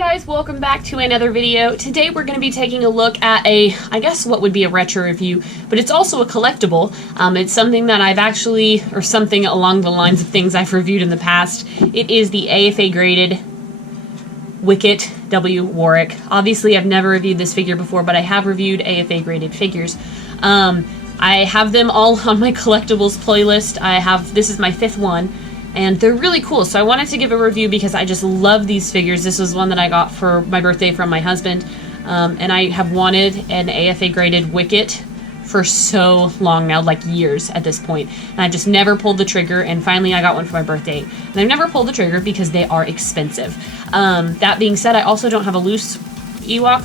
guys, welcome back to another video. Today we're going to be taking a look at I guess what would be a retro review, but it's also a collectible. It's something that I've actually, or something along the lines of things I've reviewed in the past. It is the AFA graded Wicket W Warrick. Obviously I've never reviewed this figure before, but I have reviewed AFA graded figures. I have them all on my collectibles playlist. This is my 5th one. And they're really cool, so I wanted to give a review because I just love these figures. This was one that I got for my birthday from my husband, and I have wanted an AFA graded Wicket for so long now, like years at this point. And I just never pulled the trigger, and finally I got one for my birthday. And I've never pulled the trigger because they are expensive. That being said, I also don't have a loose Ewok.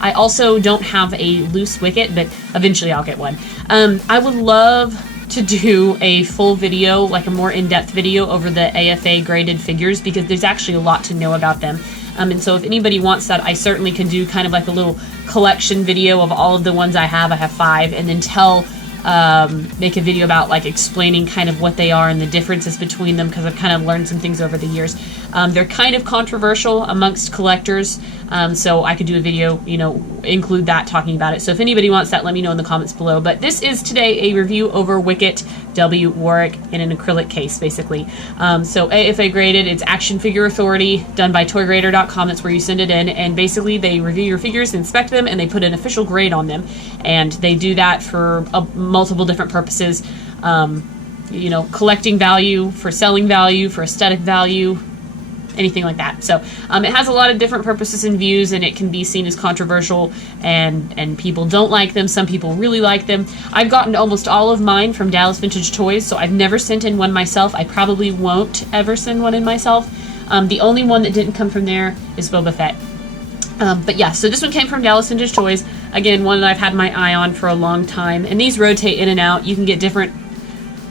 I also don't have a loose Wicket, but eventually I'll get one. I would love to do a full video, like a more in-depth video over the AFA graded figures, because there's actually a lot to know about them. And so if anybody wants that, I certainly can do kind of like a little collection video of all of the ones I have. I have 5, and then make a video about like explaining kind of what they are and the differences between them, because I've kind of learned some things over the years. They're kind of controversial amongst collectors, so I could do a video, include that, talking about it. So if anybody wants that, let me know in the comments below. But this is today a review over Wicket W Warrick in an acrylic case, basically. So AFA graded, it's Action Figure Authority, done by toygrader.com. That's where you send it in, and basically they review your figures, inspect them, and they put an official grade on them. And they do that for multiple different purposes. Collecting value, for selling value, for aesthetic value, anything like that. So it has a lot of different purposes and views, and it can be seen as controversial, and people don't like them. Some people really like them. I've gotten almost all of mine from Dallas Vintage Toys, so I've never sent in one myself. I probably won't ever send one in myself. The only one that didn't come from there is Boba Fett. But yeah, so this one came from Dallas Vintage Toys. Again, one that I've had my eye on for a long time. And these rotate in and out. You can get different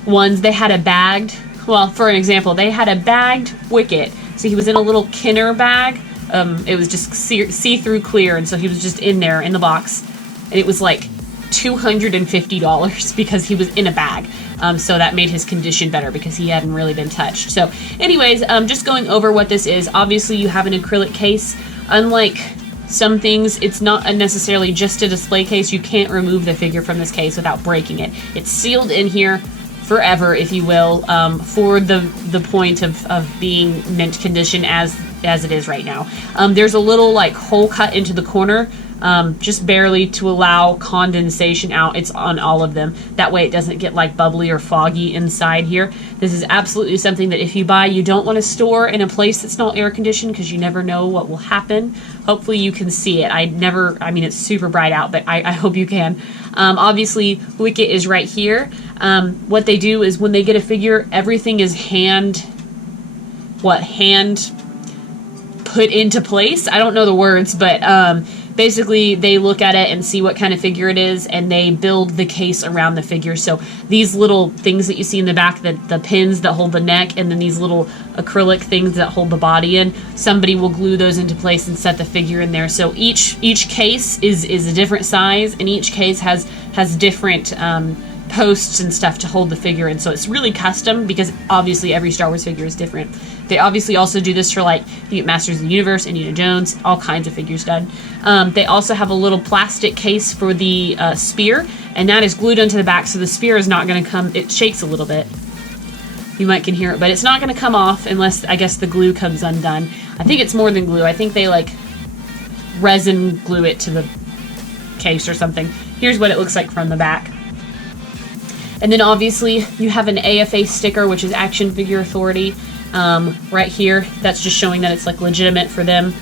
ones. They had a bagged, well, for an example, they had a bagged Wicket. So he was in a little Kenner bag. It was just see-through clear, and so he was just in there in the box. And it was like $250 because he was in a bag. So that made his condition better because he hadn't really been touched. So anyways, just going over what this is. Obviously, you have an acrylic case. Unlike some things, it's not necessarily just a display case. You can't remove the figure from this case without breaking it. It's sealed in here forever, if you will, for the point of being mint condition as it is right now. There's a little like hole cut into the corner, just barely, to allow condensation out. It's on all of them. That way it doesn't get like bubbly or foggy inside here. This is absolutely something that if you buy, you don't want to store in a place that's not air conditioned, because you never know what will happen. Hopefully you can see it. I mean, it's super bright out, but I hope you can. Obviously Wicket is right here. What they do is when they get a figure, everything is hand put into place. I don't know the words, but basically they look at it and see what kind of figure it is, and they build the case around the figure. So these little things that you see in the back, the pins that hold the neck, and then these little acrylic things that hold the body in, somebody will glue those into place and set the figure in there. So each case is a different size, and each case has different posts and stuff to hold the figure in. So it's really custom, because obviously every Star Wars figure is different. They obviously also do this for, like, you get Masters of the Universe, Indiana Jones, all kinds of figures done. They also have a little plastic case for the spear, and that is glued onto the back, so the spear is not going to come. It shakes a little bit. You might can hear it, but it's not going to come off unless, I guess, the glue comes undone. I think it's more than glue. I think they, like, resin glue it to the case or something. Here's what it looks like from the back. And then obviously you have an AFA sticker, which is Action Figure Authority, right here. That's just showing that it's like legitimate for them.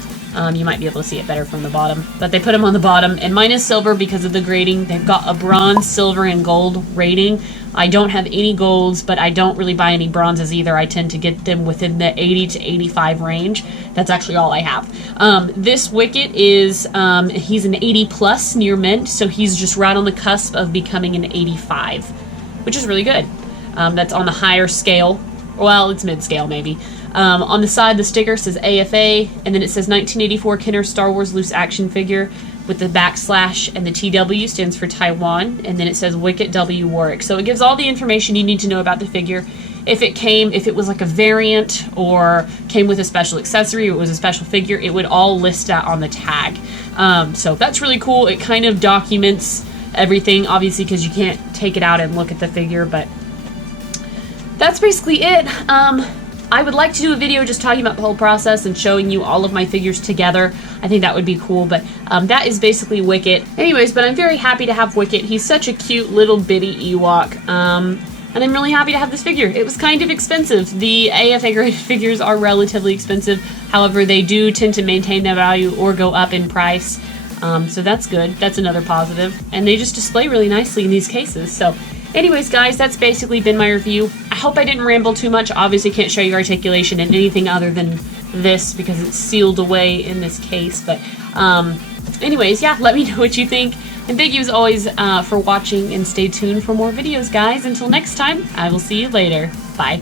You might be able to see it better from the bottom, but they put them on the bottom, and mine is silver because of the grading. They've got a bronze, silver, and gold rating. I don't have any golds, but I don't really buy any bronzes either. I tend to get them within the 80 to 85 range. That's actually all I have. This Wicket is, he's an 80 plus near mint, so he's just right on the cusp of becoming an 85, which is really good. That's on the higher scale. Well, it's mid-scale maybe. On the side, the sticker says AFA, and then it says 1984 Kenner Star Wars loose action figure. with the backslash, and the TW stands for Taiwan, and then it says Wicket W Warrick. So it gives all the information you need to know about the figure. If it was like a variant or came with a special accessory, or it was a special figure, it would all list that on the tag. So that's really cool. It kind of documents everything, obviously, because you can't take it out and look at the figure, but that's basically it. I would like to do a video just talking about the whole process and showing you all of my figures together. I think that would be cool, but that is basically Wicket. Anyways, but I'm very happy to have Wicket. He's such a cute little bitty Ewok, and I'm really happy to have this figure. It was kind of expensive. The AFA graded figures are relatively expensive. However, they do tend to maintain their value or go up in price. So that's good. That's another positive. And they just display really nicely in these cases. So anyways, guys, that's basically been my review. I hope I didn't ramble too much. Obviously can't show you articulation in anything other than this because it's sealed away in this case. But anyways, yeah, let me know what you think. And thank you as always for watching, and stay tuned for more videos, guys. Until next time, I will see you later. Bye.